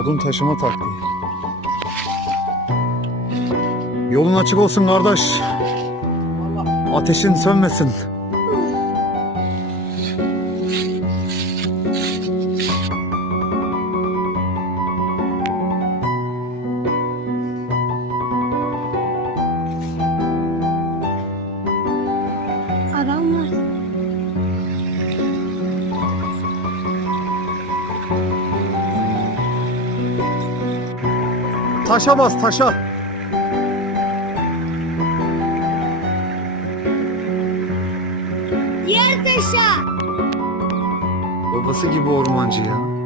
Odun taşıma taktiği. Yolun açık olsun kardeş. Ateşin sönmesin. Adam var. Taşa bas, taşa. Yer taşı. Babası gibi ormancı ya.